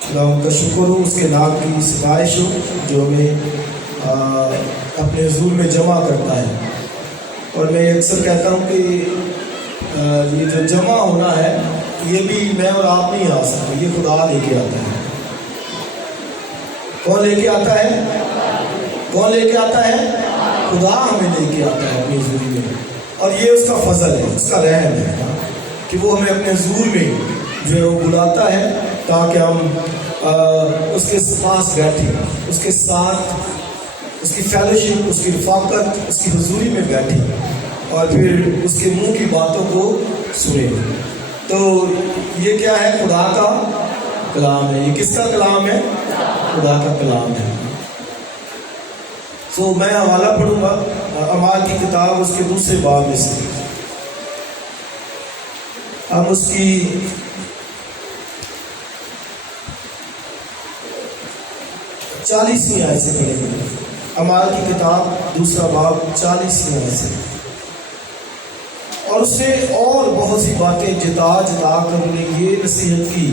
خداوند کا شکر ہو، اس کے نام کی ستائش ہو جو ہمیں اپنے حضور میں جمع کرتا ہے۔ اور میں اکثر کہتا ہوں کہ یہ جو جمع ہونا ہے یہ بھی میں اور آپ نہیں آ سکتے، یہ خدا لے کے آتا ہے۔ کون لے کے آتا ہے؟ کون لے کے آتا ہے؟ خدا ہمیں لے کے آتا ہے اپنی حضوری میں، اور یہ اس کا فضل ہے، اس کا رحم ہے کہ وہ ہمیں اپنے حضور میں جو ہے وہ بلاتا ہے تاکہ ہم اس کے پاس بیٹھیں، اس کے ساتھ اس کی فیلوشپ، اس کی رفاقت، اس کی حضوری میں بیٹھیں اور پھر اس کے منہ کی باتوں کو سنیں۔ تو یہ کیا ہے؟ خدا کا کلام ہے۔ یہ کس کا کلام ہے؟ خدا کا کلام ہے۔ تو میں حوالہ پڑھوں گا اعمال کی کتاب، اس کے دوسرے باب میں سے ہم اس کی 40ویں آیت سے پڑھیں گے۔ اعمال کی کتاب دوسرا باب 40ویں آیت سے۔ اور اس نے اور بہت سی باتیں جتا کر انہیں یہ نصیحت کی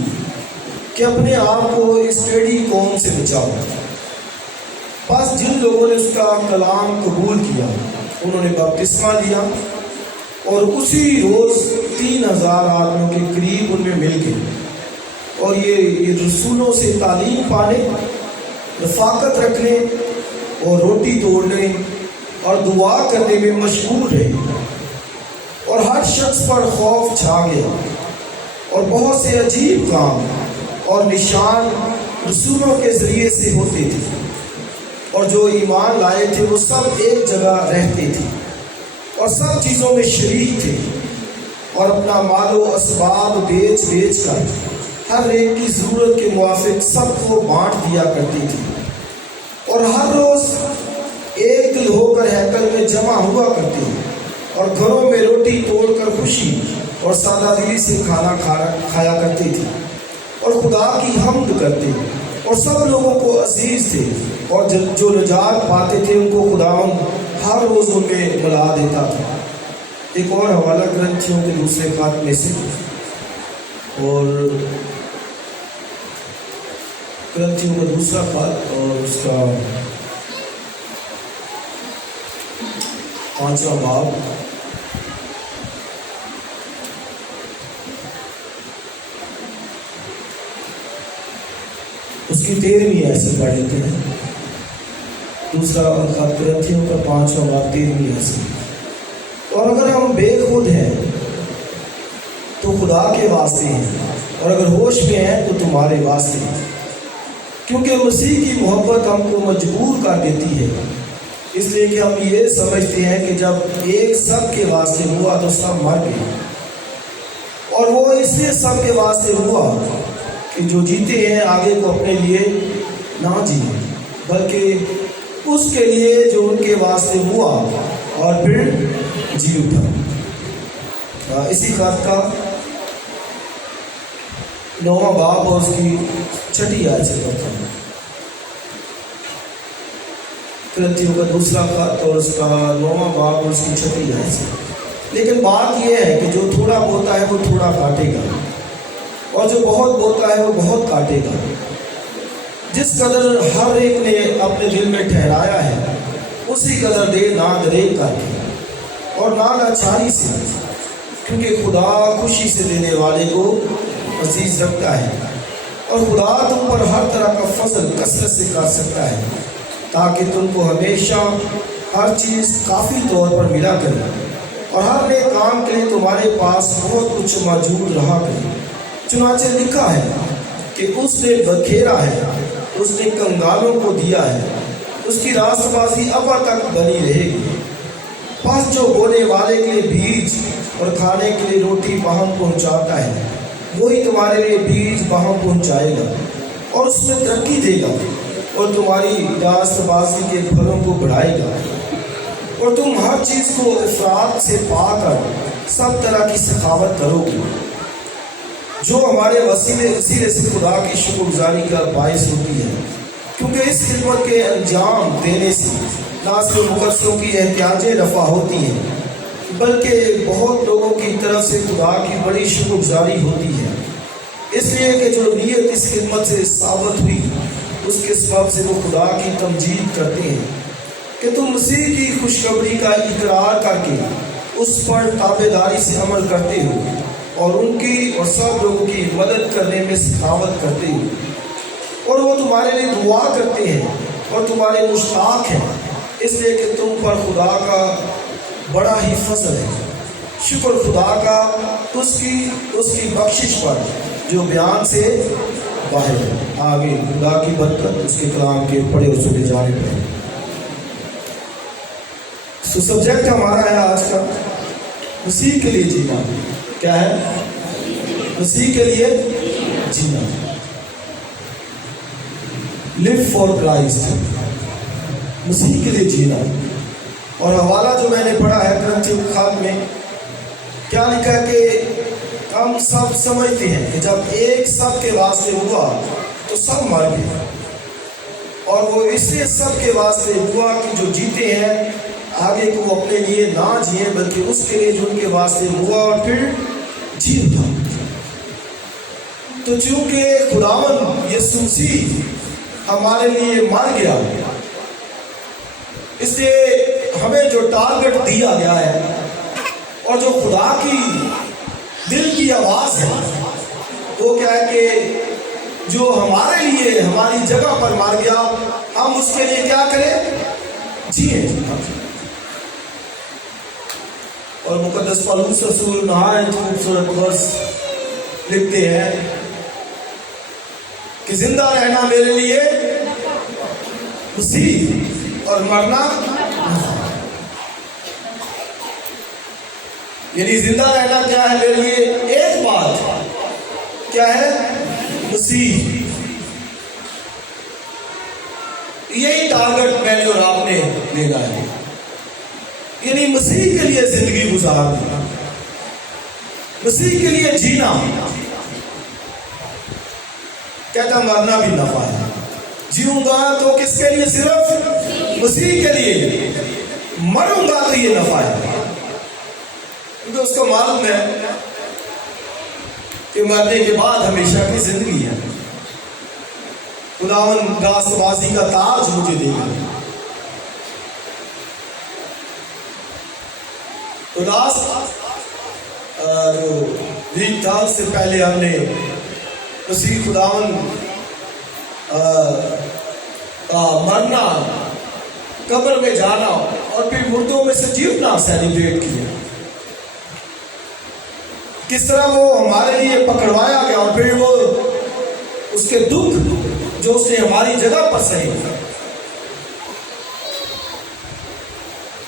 کہ اپنے آپ کو اس ٹیڑھی قوم سے بچاؤ۔ بس جن لوگوں نے اس کا کلام قبول کیا انہوں نے بپتسمہ لیا، اور اسی روز 3000 آدمیوں کے قریب ان میں مل گئے، اور یہ رسولوں سے تعلیم پانے، رفاقت رکھنے اور روٹی توڑنے اور دعا کرنے میں مشغول رہے، اور ہر شخص پر خوف چھا گیا، اور بہت سے عجیب کام اور نشان رسولوں کے ذریعے سے ہوتے تھے، اور جو ایمان لائے تھے وہ سب ایک جگہ رہتے تھے اور سب چیزوں میں شریک تھے، اور اپنا مال و اسباب بیچ کر ہر ایک کی ضرورت کے موافق سب کو بانٹ دیا کرتے تھے، اور ہر روز ایک دل ہو کر ہیکل میں جمع ہوا کرتے، اور گھروں میں روٹی توڑ کر خوشی اور سادہ دلی سے کھانا کھایا کرتے تھے، اور خدا کی حمد کرتے، اور سب لوگوں کو عزیز تھے، اور جو نجات پاتے تھے ان کو خداوند ہر روز ان میں ملا دیتا تھا۔ ایک اور حوالہ کرنتھیوں کے دوسرے خط میں سے، اور کرنتھیوں کا دوسرا خط اور اس کا 5واں باب، اس کی 13ویں آیت سے پڑھ لیتے ہیں۔ دوسرا خط کرنتھیوں کا 5واں باب 13ویں آیت سے۔ اور اگر ہم بے خود ہیں تو خدا کے واسطے ہیں، اور اگر ہوش میں ہیں تو تمہارے واسطے ہیں، کیونکہ مسیح کی محبت ہم کو مجبور کر دیتی ہے، اس لیے کہ ہم یہ سمجھتے ہیں کہ جب ایک سب کے واسطے ہوا تو سب مر گئے، اور وہ اس لیے سب کے واسطے ہوا کہ جو جیتے ہیں آگے کو اپنے لیے نہ جیے بلکہ اس کے لیے جو ان کے واسطے ہوا اور پھر جی اٹھا۔ اسی خط کا 9واں باب اور اس کی 6 آیت سے پڑھتا ہوں۔ کرنتھیوں کا دوسرا خط اور اس کا 9واں باب اور اس کی 6 آیت سے۔ لیکن بات یہ ہے کہ جو تھوڑا بوتا ہے وہ تھوڑا کاٹے گا، اور جو بہت بوتا ہے وہ بہت کاٹے گا۔ جس قدر ہر ایک نے اپنے دل میں ٹھہرایا ہے اسی قدر دے، نہ دریغ کر کے اور نہ لاچاری سے، کیونکہ خدا خوشی سے دینے والے کو عزیز رکھتا ہے، اور خدا تم پر ہر طرح کا فضل کثرت سے کر سکتا ہے تاکہ تم کو ہمیشہ ہر چیز کافی طور پر ملا کرے، اور ہر نئے کام کے لیے تمہارے پاس بہت کچھ موجود رہا کرے۔ چنانچہ لکھا ہے کہ اس نے بکھیرا ہے، اس نے کنگالوں کو دیا ہے، اس کی راست بازی ابد تک بنی رہے گی۔ پس جو بونے والے کے لیے بیج اور کھانے کے لیے روٹی باہم پہنچاتا ہے وہی تمہارے لیے بیج باہم پہنچائے گا اور اس میں ترقی دے گا، اور تمہاری راست بازی کے پھلوں کو بڑھائے گا، اور تم ہر چیز کو افراط سے پا کر سب طرح کی سخاوت کرو گے، جو ہمارے وسیلے سے خدا کی شکر گزاری کا باعث ہوتی ہے، کیونکہ اس خدمت کے انجام دینے سے نہ صرف مقدسوں کی احتیاجیں رفع ہوتی ہیں بلکہ بہت لوگوں کی طرف سے خدا کی بڑی شکر گزاری ہوتی ہے۔ اس لیے کہ جو نیت اس خدمت سے ثابت ہوئی اس کے سبب سے وہ خدا کی تمجید کرتے ہیں کہ تم مسیح کی خوشخبری کا اقرار کر کے اس پر تابع داری سے عمل کرتے ہو اور ان کی اور سب لوگوں کی مدد کرنے میں سخاوت کرتے ہو، اور وہ تمہارے لیے دعا کرتے ہیں اور تمہارے مشتاق ہیں، اس لیے کہ تم پر خدا کا بڑا ہی فضل ہے۔ شکر خدا کا اس کی بخشش پر جو بیان سے باہر ہے۔ آگے خدا کی برکت اس کے کلام کے پڑھے اور سنے جانے پر۔ تو سبجیکٹ ہمارا ہے آج کا مسیح کے لیے جینا۔ کیا ہے؟ مسیح کے لیے جینا، live for Christ، مسیح کے لیے جینا۔ اور حوالہ جو میں نے پڑھا ہے کرنتھیوں کے خط میں کیا لکھا ہے کہ ہم سب سمجھتے ہیں کہ جب ایک سب کے واسطے ہوا تو سب مر گئے، اور وہ اس لیے سب کے واسطے ہوا کہ جو جیتے ہیں آگے کو وہ اپنے لیے نہ جیے بلکہ اس کے لیے جو ان کے واسطے ہوا اور پھر جی اٹھا۔ تو چونکہ خداوند یسوع مسیح ہمارے لیے مر گیا، اس لیے ہمیں جو ٹارگٹ دیا گیا ہے اور جو خدا کی دل کی آواز ہے وہ کیا ہے کہ جو ہمارے لیے ہماری جگہ پر مر گیا، ہم اس کے لیے کیا کریں؟ جیے۔ اور مقدس پالوس رسول نہایت خوبصورت ورس لکھتے ہیں کہ زندہ رہنا میرے لیے مسیح اور مرنا، یعنی زندہ رہنا کیا ہے میرے لیے؟ ایک بات کیا ہے؟ مسیح۔ یہی ٹارگٹ میں نے اور آپ نے لینا ہے، یعنی مسیح کے لیے زندگی گزارنا، مسیح کے لیے جینا۔ کہتا مرنا بھی نفع ہے، جیوں گا تو کس کے لیے؟ صرف مسیح کے لیے، مروں گا تو یہ نفع ہے، کیونکہ اس کو معلوم ہے کہ مرنے کے بعد ہمیشہ کی زندگی ہے۔ خداوند راست بازی کا تاج مجھے دے گا۔ تو جو ویک تھا اس سے پہلے ہم نے مسیح خداوند کا مرنا، قبر میں جانا اور پھر مردوں میں سے جی اٹھنا سیلیبریٹ کیا، کس طرح وہ ہمارے لیے پکڑوایا گیا اور پھر وہ اس کے دکھ جو اس نے ہماری جگہ پر سہے۔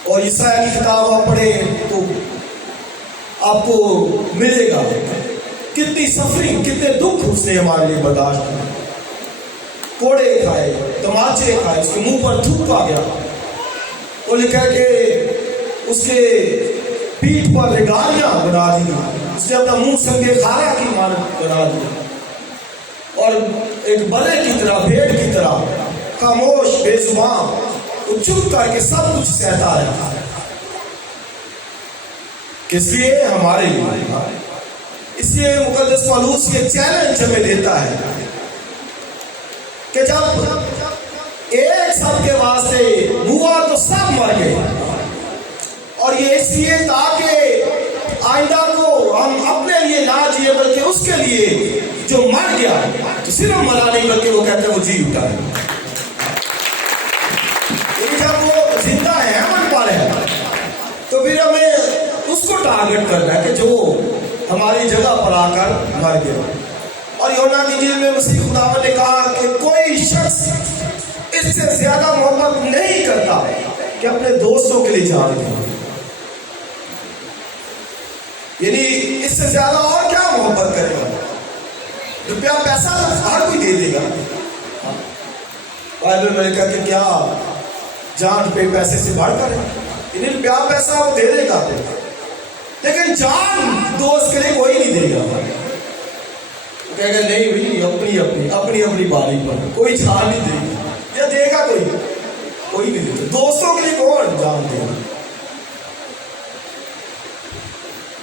اور عیسائی کی کتاب آپ پڑھیں تو آپ کو ملے گا کتنی سفرنگ، کتنے دکھ اس نے ہمارے لیے برداشت کیے، کوڑے کھائے، تماچے کھائے، اس کے منہ پر تھوک آ گیا۔ وہ لکھا کہ اس کے پیٹھ پر ریگالیاں بنا دی، اس نے اپنا منہ سنگے خارا کی مانند بنا دیا، اور ایک بلے کی طرح، بھیڑ کی طرح خاموش بے زبان وہ چپ کر کے سب کچھ سہتا رہا۔ کس لیے؟ ہمارے لیے۔ اس لیے مقدس پالوس یہ چیلنج ہمیں دیتا ہے کہ جب ایک سب کے واسطے ہوا تو سب مر گئے، اور یہ اس لیے تاکہ آئندہ کو ہم اپنے لیے نہ جیے بلکہ اس کے لیے جو مر گیا، تو صرف مرا نہیں بلکہ وہ کہتے ہیں وہ جی اٹھا ہے۔ جب وہ زندہ ہے، من پر ہے، تو پھر ہمیں اس کو ٹارگٹ کرنا ہے کہ جو ہماری جگہ پر آ کر مر گیا۔ اور یوحنا کی انجیل میں مسیح خداوند نے کہا کہ کوئی شخص اس سے زیادہ محبت نہیں کرتا کہ اپنے دوستوں کے لیے جان دے، یعنی اس سے زیادہ اور کیا محبت کرے گا؟ روپیہ پیسہ ہر کوئی دے دے گا، بائبل میں لکھا کہ کیا جان پہ پیسے سے بڑھ کر ہے، یعنی روپیہ پیسہ وہ دے دے گا، لیکن جان دوست کے لیے کوئی نہیں دے گا۔ کہے گا نہیں بھائی اپنی اپنی باری پر کوئی جان نہیں دے گا، یا دے گا کوئی نہیں دے گا، دوستوں کے لیے کون جان دے گا؟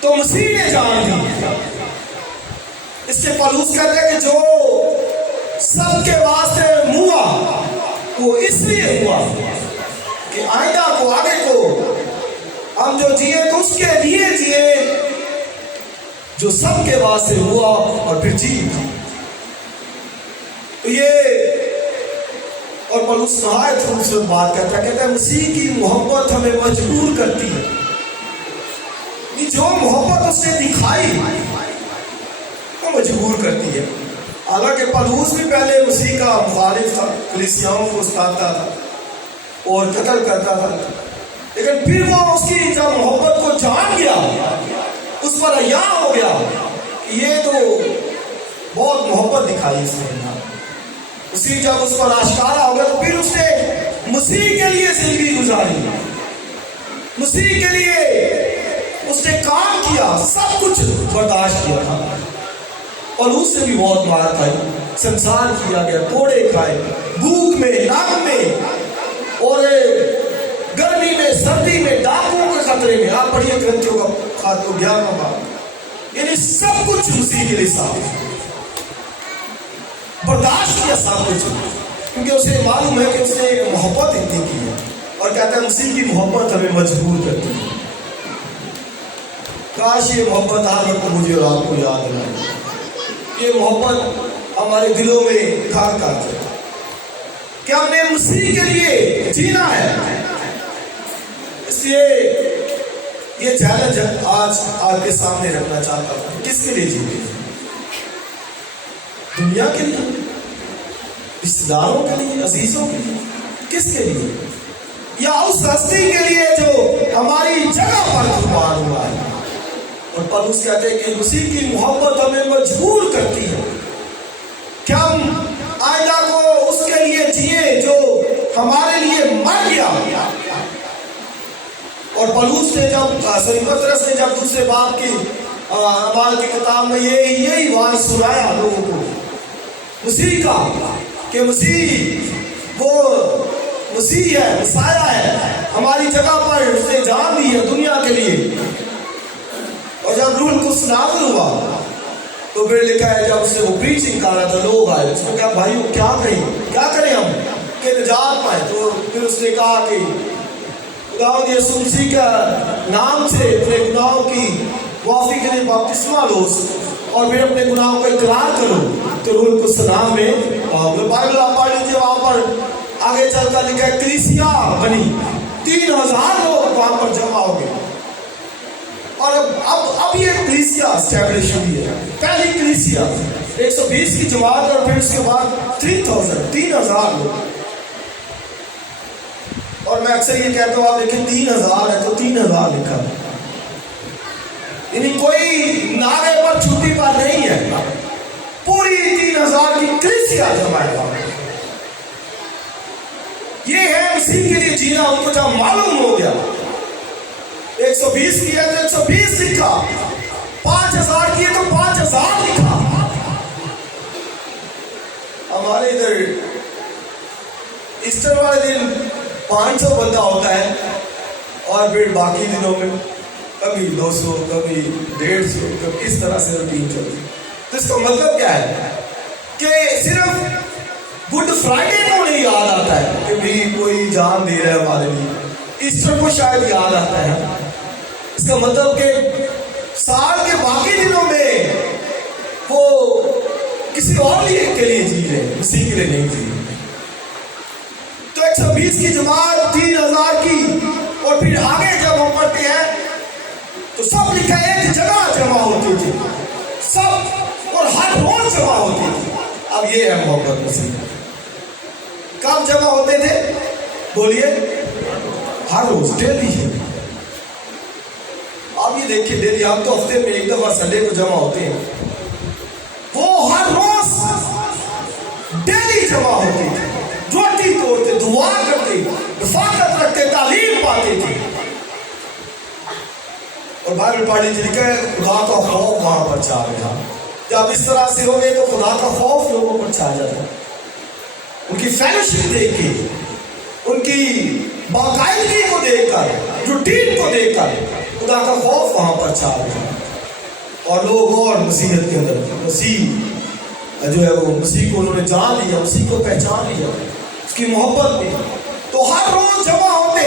تو مسیح نے جان دی، اس سے پالوس کہتے ہیں کہ جو سب کے واسطے ہوا وہ اس لیے ہوا کہ آئندہ کو آگے کو ہم جو جیے تو اس کے لیے جیے جو سب کے واسطے ہوا اور پھر جی تو یہ اور پالوس نہایت خوبصورت بات کہتا ہے مسیح کی محبت ہمیں مجبور کرتی ہے. جو محبت اس نے دکھائی وہ مجبور کرتی ہے. حالانکہ پالوس بھی پہلے مسیح کا مخالف تھا، کلیسیاؤں کو ستاتا تھا اور قتل کرتا تھا، لیکن پھر وہ اس کی جب محبت کو جان گیا اس پر عیاں ہو گیا کہ یہ تو بہت محبت دکھائی اس نے. اسی جب اس پر آشکارا ہو گیا تو پھر اس نے مسیح کے لیے زندگی گزاری، مسیح کے لیے اس نے کام کیا، سب کچھ برداشت کیا تھا. اور اس سے بھی بہت مار کھائی، سنسار کیا گیا، کوڑے کھائے، بھوک میں، ناک میں اور گرمی میں، سردی میں، ڈاکوؤں کے خطرے میں. آپ پڑھیے گرنتھیوں کا خاتو 11واں باب، یعنی سب کچھ مسیح کے لیے صاف برداشت کیا سب کچھ، کیونکہ اسے معلوم ہے کہ اس نے محبت اتنی کی ہے. اور کہتا ہے مسیح کی محبت ہمیں مجبور کرتی ہے. کاش یہ محبت ہر وقت مجھے اور آپ کو یاد رہے، یہ محبت ہمارے دلوں میں گھر کرتی ہے کہ ہم نے مسیح کے لیے جینا ہے. اس لیے یہ چیلنج آج آپ کے سامنے رکھنا چاہتا ہوں، کس کے لیے جیتے ہیں؟ دنیا کے لیے، رشتہ داروں کے لیے، عزیزوں کے لیے، کس کے لیے؟ یا اس ہستی کے لیے جو ہماری جگہ پر قربان ہوا ہے؟ اور پالوس کہتے ہیں کہ مسیح کی محبت ہمیں مجبور کرتی ہے کہ ہم آئندہ کو اس کے لیے جیے جو ہمارے لیے مر گیا. اور پالوس نے پطرس نے جب دوسرے باب کی اعمال کی کتاب میں یہی واضح سنایا لوگوں کو مسیح کا، کہ مسیح وہ مسیح ہے، مسیح ہے، ہماری جگہ پر اس نے جان دی ہے دنیا کے لیے. اور جب روح القدس نازل ہوا تو پھر لکھا ہے جب اسے وہ پریچنگ کر رہا تھا، لوگ آئے، اس نے کہا بھائیو کیا کریں ہم کہ نجات پائیں. تو پھر اس نے کہا کہ خداوند یسوع مسیح کا نام سے اپنے گناہوں کی معافی کے لیے بپتسمہ لو اور پھر اپنے گناہوں کو اقرار کرو تو روح القدس نام میں بائبل آپ پڑھ لیجیے. وہاں پر آگے چل کر لکھا ہے کلیسیا بنی، 3000 لوگ وہاں پر جمع ہو گئے. اور اب یہ کلیسیا اسٹیبلش ہوئی ہے، پہلی کلیسیا 120 کی جماعت اور پھر اس کے بعد 3000 لوگ. اور میں اکثر یہ کہتا ہوں آپ دیکھیں 3000 ہے تو 3000 لکھا، یعنی کوئی نعرے پر چھٹی پر نہیں ہے، پوری 3000 کی کلیسیا جمع ہے. یہ ہے مسیح کے لیے جینا. ان کو جب معلوم ہو گیا 120 کی ہے تو 120 لکھا، 5000 کی ہے تو 5000 لکھا. ہمارے ادھر ایسٹر والے دن 500 بندہ ہوتا ہے اور پھر باقی دنوں میں کبھی 200، کبھی 150، کبھی اس طرح سے روٹین چلتی. تو اس کا مطلب کیا ہے کہ صرف گڈ فرائیڈے کو نہیں یاد آتا ہے کہ بھی کوئی جان دے رہا ہے ہمارے لیے، ایسٹر کو شاید یاد آتا ہے. اس کا مطلب کہ سال کے باقی دنوں میں وہ کسی اور کے لیے جی رہے، مسیح کے لیے نہیں جی رہے. تو 120 کی جماعت 3000 کی، اور پھر آگے جب ہم پڑھتے ہیں تو سب لکھا ایک جگہ جمع ہوتی تھی، سب اور ہر روز جمع ہوتی تھی. اب یہ ہے محبت مسیح. کب جمع ہوتے تھے؟ بولیے، ہر روز، ڈیلی. آپ یہ دیکھیں ڈیلی، ہم تو ہفتے میں ایک دفعہ سنڈے کو جمع ہوتے ہیں، وہ ہر روز ڈیلی جمع ہوتے تھے، روٹی توڑتے، دعا کرتے، رفاقت رکھتے، تعلیم پاتے تھے. اور بائبل پڑھ لیجیے، لکھا ہے خدا کا خوف وہاں پر چھا گیا. جب اس طرح سے ہو گئے تو خدا کا خوف لوگوں پر چھا جاتا ہے. ان کی فیلوشپ دیکھ کے، ان کی باقاعدگی کو دیکھ کر، روٹین کو دیکھ کر خدا کا خوف وہاں پر چھا گیا. اور لوگ اور مسیحیت کے اندر مسیح جو ہے وہ مسیح کو انہوں نے جان لیا، مسیح کو پہچان لیا، اس کی محبت میں، تو ہر روز جمع ہوتے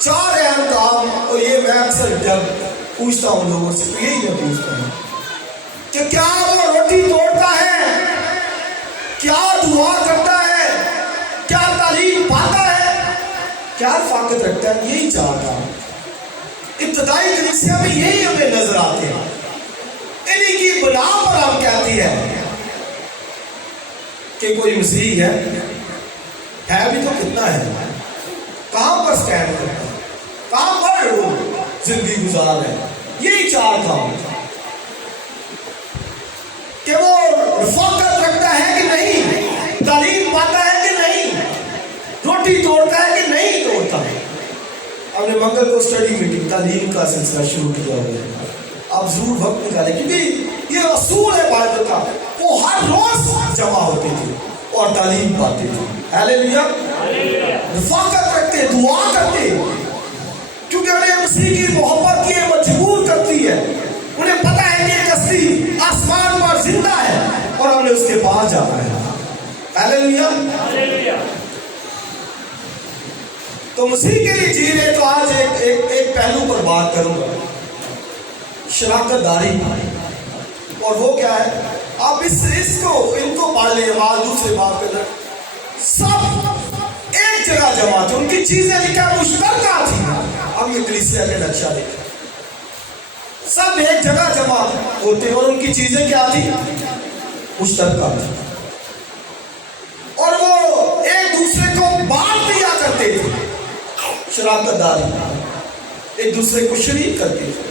4 اہم کام. اور یہ میں اکثر جب پوچھتا ہوں لوگوں سے تو یہی میں پوچھتا ہوں کہ کیا وہ روٹی توڑتا ہے، کیا دعا کرتا ہے، کیا تعلیم پاتا ہے، کیا رفاقت رکھتا ہے. یہی 4 کام ابتدائی کلیسیا میں یہی ہمیں نظر آتے ہیں. انہی کی بنا پر ہم کہتی ہے کہ کوئی مسیح ہے بھی تو کتنا ہے، کہاں پر سٹینڈ کرتا ہے، کہاں پر وہ زندگی گزار ہے. یہی 4 کام کہ وہ رفاقت رکھتا ہے کہ نہیں، تعلیم پاتا ہے کہ نہیں، روٹی توڑتا ہے کہ نہیں توڑتا. ہم نے منگل کو اسٹڈی میٹنگ تعلیم کا سلسلہ شروع کیا ہوا ہے، آپ ضرور وقت نکالیں کیونکہ یہ اصول ہے بائبل کا. وہ ہر روز جمع ہوتے تھے اور تعلیم پاتے تھے. ہیلیلویا. رفاقت رکھتے، دعا کرتے، کیونکہ انہیں مسیح کی محبت کی مجبور کرتی ہے. انہیں پتا ہے کہ کشتی آسمان پر زندہ ہے اور ہم نے اس کے پاس جانا ہے. ہیلیلویا. تو مسیح کے لیے جی رہے تو آج ایک پہلو پر بات کروں گا، شراکت داری. اور وہ کیا ہے، آپ ان کو پڑھ لیں. آواز دوسرے بات پہ سب ایک جگہ جمع تھے، ان کی چیزیں لکھا مشترکہ تھی. اب یہ کلیسیا کے نقشہ دیکھیں، سب ایک جگہ جمع ہوتے اور ان کی چیزیں کیا تھی، مشترکہ تھی. اور وہ ایک دوسرے کو بانٹ دیا کرتے تھے. شراکت داری، ایک دوسرے کو شریک کرتے تھے،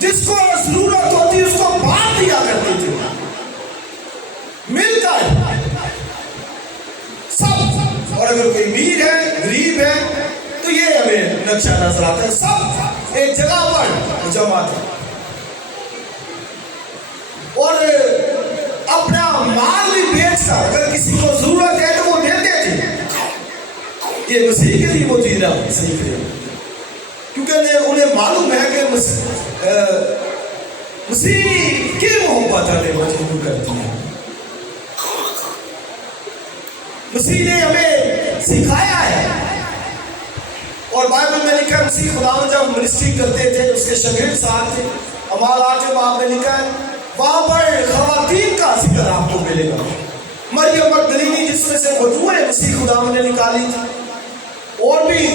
جس کو ضرورت ہوتی اس کو بانٹ دیا کرتے تھے. مل کر سب، اور اگر کوئی امیر ہے غریب ہے تو یہ ہمیں نقشہ نظر آتا ہے، سب ایک جگہ پر جمع تھے اور اپنا مال بھی بیچ کر اگر کسی کو ضرورت ہے تو وہ دیتے تھے. یہ مسیح کے لیے وہ جینا سیکھ رہے ہیں، کیونکہ انہیں معلوم ہے کہ مسیح کی محبت ہمیں مجبور کرتی ہے. مسیح نے ہمیں سکھایا ہے اور بائبل میں لکھا ہے مسیح خداوند جب منسٹری کرتے تھے اس کے شاگرد ساتھ تھے. اعمال 8 باب میں لکھا ہے وہاں پر خواتین کا ذکر آپ کو ملے گا. مریم مگدلینی جس میں سے بدبوئیں مسیح خداوند نے نکالی تھی، اور بھی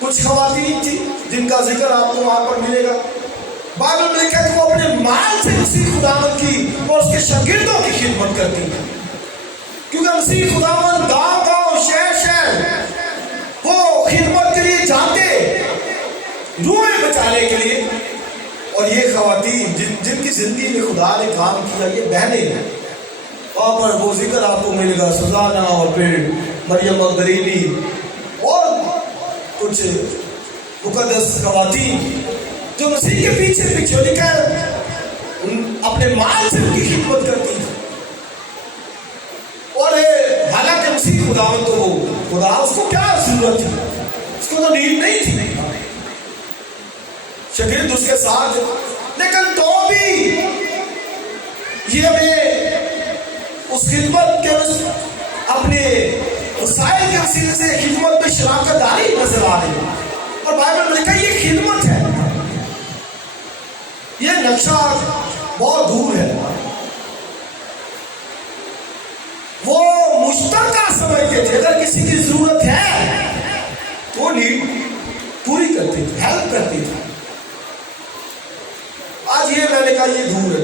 کچھ خواتین تھی جن کا ذکر آپ کو وہاں پر ملے گا. بائبل میں لکھا ہے کہ وہ اپنے مال سے مسیح خداوند کی اور اس کے شاگردوں کی خدمت کرتی تھی، کیونکہ مسیح خداوند گاؤں گاؤں شہر شہر وہ خدمت کے لیے جاتے روحیں بچانے کے لیے. اور یہ خواتین جن کی زندگی میں خدا نے کام کیا، یہ بہنیں ہیں. وہاں پر وہ ذکر آپ کو ملے گا سوزانا اور پھر مریم مگدلینی اور کچھ مقدس خواتین جو مسیح کے پیچھے پیچھے لکھا ہے اپنے مال سے ان کی خدمت کرتی تھی. اور حالانکہ مسیح خداوند تو وہ خدا، اس کو کیا ضرورت تھی، اس کو تو نیڈ نہیں تھی، شاگرد اس کے ساتھ، لیکن تو بھی یہ ہمیں اس خدمت کے اپنے وسائل کے وسیلے سے خدمت میں شراکت داری نظر آ رہی ہے. اور بائبل میں لکھا یہ خدمت ہے، یہ نقشہ بہت دور ہے. وہ مشترکہ سمجھتے تھے، اگر کسی کی ضرورت ہے تو وہ نیڈ پوری کرتے تھے، ہیلپ کرتے تھے. آج یہ میں نے کہا یہ دور ہے،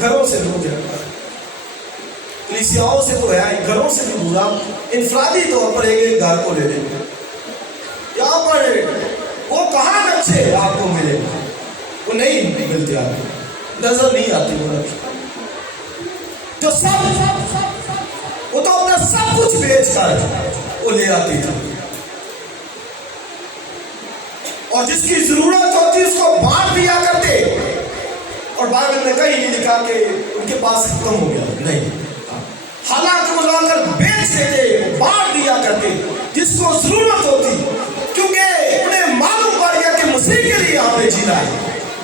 گھروں سے دور ہے، کلیسیاؤں سے تو ہے، گھروں سے بھی دور. آپ انفرادی طور پر ایک گھر کو لے لیں، یہاں پر وہ کہاں نقشے آپ کو ملے گا، وہ نہیں ملتے، آپ کو نظر نہیں آتی وہ نقشے. جو سب وہ تو اپنا سب کچھ بیچ کر وہ لے آتی تھی، اور جس کی ضرورت ہوتی اس کو بانٹ دیا کرتے. اور بائبل میں کہیں نہیں لکھا کہ ان کے پاس ختم ہو گیا، نہیں، حالانکہ وہ لا کر بیچ دیتے، بانٹ دیا کرتے جس کو ضرورت ہوتی، کیونکہ انہیں معلوم پڑ گیا کہ مسیح کے لیے ہمیں جینا ہے.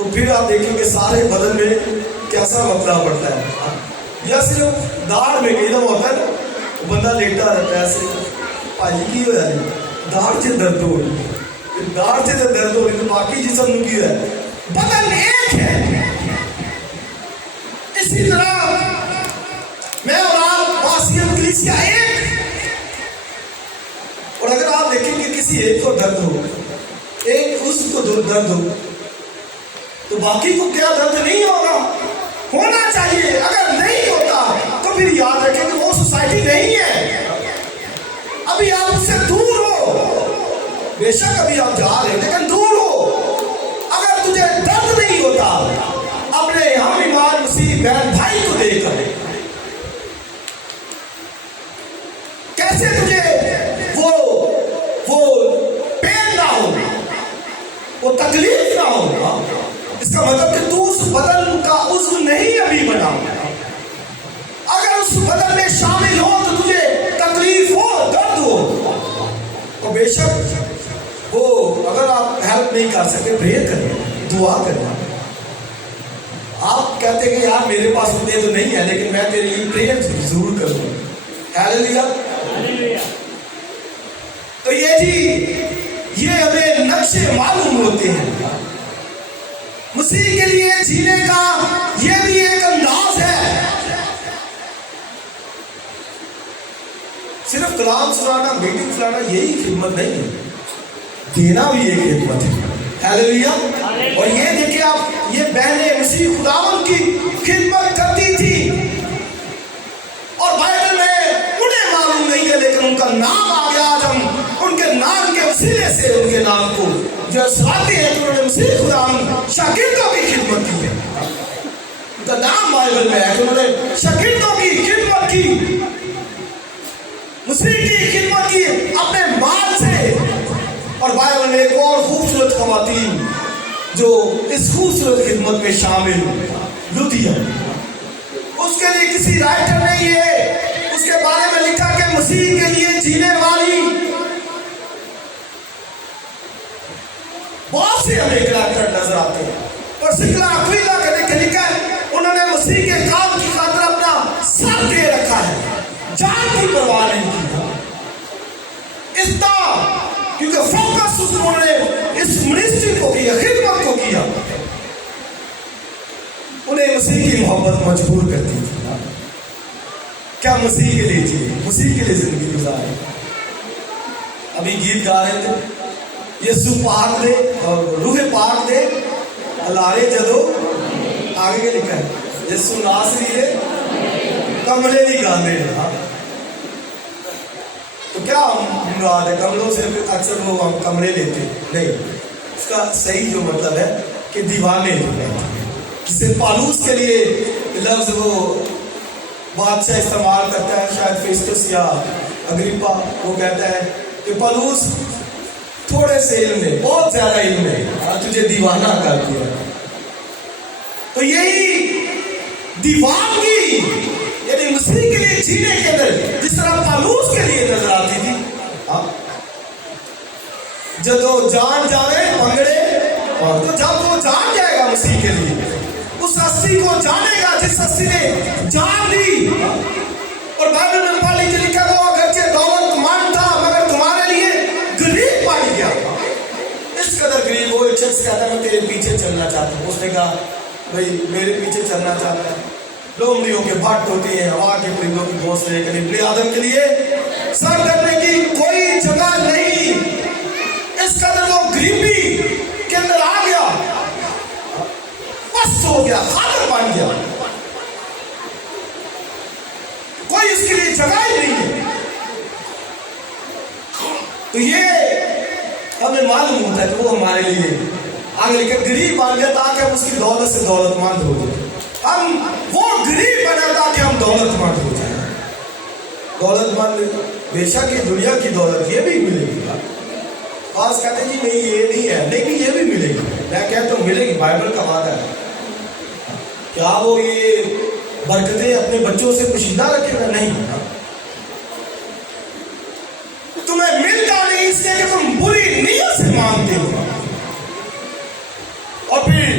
تو پھر آپ دیکھیں گے سارے بدن میں کیسا مسئلہ پڑتا ہے. یا صرف داڑھ میں کئی دفعہ ہوتا ہے نا, بندہ لیٹا رہتا ہے ایسے, بھائی کی ہو جائے داڑھ سے درد ہو رہی, داڑھ سے درد ہو رہی تو باقی جسم میں کی ہے, بدن ایک ہے. اسی طرح میں اور آپ واسیت کلیسیا ایک, اور اگر آپ دیکھیں کہ کسی ایک کو درد ہو, ایک اس کو درد ہو, تو باقی کو کیا درد نہیں ہوگا؟ ہونا چاہیے. اگر نہیں ہوتا تو پھر یاد رکھیں کہ وہ سوسائٹی نہیں ہے, ابھی آپ اس سے دور ہو. بے شک ابھی آپ جا رہے ہیں لیکن دور ہو. اگر تجھے درد نہیں ہوتا اپنے ہم ایمان مسیح بہن بھائی کو دیکھ کر, کیسے تجھے وہ پین نہ ہو, وہ تکلیف نہ ہو؟ اس کا مطلب کہ تو اس بدن کا عضو نہیں ابھی بنا. اگر اس بدن میں شامل ہو تو تجھے تکلیف ہو, درد ہو, تو بے شک وہ اگر آپ ہیلپ نہیں کر سکے پریئر کریں, دعا کریں. آپ کہتے ہیں کہ یار میرے پاس اتنے تو نہیں ہے لیکن میں تیرے لیے پریئر ضرور کروں. ہیلیلویا. تو یہ ہمیں نقشے معلوم ہوتے ہیں. مسیح کے لیے جینے کا یہ بھی ایک انداز ہے. صرف کلام سنانا, میٹنگ سنانا یہی خدمت نہیں ہے, دینا بھی ایک خدمت ہے. ہیلیلویا. اور یہ دیکھیں آپ, یہ بہنیں مسیح خداوند کی خدمت کرتی تھی, اور بائبل میں انہیں معلوم نہیں ہے لیکن ان کا نام آ گیا. آج ہم ان کے نام کے وسیلے سے ان کے نام کو جو سناتے ہیں کہ انہوں نے مسیح خداوند شاگردوں کی خدمت کی ہے. ان کا نام بائبل میں ہے کہ انہوں نے شاگردوں کی خدمت کی, مسیح کی خدمت کی اپنے مال سے. اور بائبل میں ایک اور خوبصورت خواتین جو اس خوبصورت خدمت میں شامل, لوتیا, اس کے لیے کسی رائٹر نے یہ اس کے بارے میں لکھا کہ مسیح کے لیے جینے والی. بہت سے ہمیں کریکٹر نظر آتے ہیں, اور سکلا اکویلا کے لکھا ہے انہوں نے مسیح کے کام کی خاطر اپنا سر دے رکھا ہے, جان کی پرواہ نہیں کی. اس طرح کیونکہ فوکس انہوں نے اس منسٹری کو کیا, خدمت کو کیا. انہیں مسیح کی محبت مجبور کرتی تھی. کیا مسیح کے لیے جیے, مسیح کے لیے زندگی گزارے. ابھی گیت گا رہے تھے, یسو پاک دے اور روح پاک دے ہلارے جدو, آگے کیا لکھا ہے, یسو ناصری دے کملے نہیں گاندے. تو کیا مراد ہے کملوں سے؟ اکثر وہ ہم کمرے لیتے نہیں. اس کا صحیح جو مطلب ہے کہ دیوانے لیتے ہیں. جسے پالوس کے لیے لفظ وہ بادشاہ استعمال کرتا ہے, شاید فیسٹس یا اگریپا, وہ کہتا ہے کہ پالوس تھوڑے سے علم ہے, بہت زیادہ علم ہے, تجھے دیوانہ کر دیا. تو یہی دیوانگی یعنی مسیح کے لیے جینے کے اندر جس طرح پالوس کے لیے نظر آتی تھی. جدو جان جاوے پنگڑے, اور تو جب وہ جان جائے گا مسیح کے لیے, اس ہستی کو جانے گا جس ہستی نے جان دی. اور بائبل میں پڑھ لیجیے لکھا وہ اگرچہ دولت مند تھا مگر تمہارے لیے غریب پڑ گیا. اس قدر غریب, وہ ایک شخص کہتا ہے میں تیرے پیچھے چلنا چاہتا ہوں. اس نے کہا بھائی میرے پیچھے چلنا چاہتا ہے, لومڑیوں کے بھٹ ہوتی ہیں, ہوا کے پرندوں کی گھونسلے, لیکن ابن آدم کے لیے سر کرنے کی کوئی جگہ نہیں. اس قدر وہ غریبی کے اندر آ گیا, بس ہو گیا, خاطر بن گیا, کوئی اس کے لیے جگہ ہی نہیں ہے. تو یہ ہمیں معلوم ہوتا ہے کہ وہ ہمارے لیے آگے لکھے غریب بن گیا تاکہ ہم اس کی دولت سے دولت مند ہو جائے. ہم وہ غریب بنا تاکہ ہم دولت مند ہو جائیں. دولت مند بے شک یہ دنیا کی دولت یہ بھی ملے گی. بعض کہتے ہیں جی نہیں یہ نہیں ہے, لیکن یہ بھی ملے گی. میں کہتا ہوں ملے گی, بائبل کا وعدہ ہے. کیا وہ یہ برکتیں اپنے بچوں سے پوشیدہ رکھے گا؟ نہیں. تمہیں ملتا نہیں اس لیے کہ تم بری نیت سے مانگتے ہو. اور پھر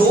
2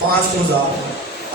5,000,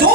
2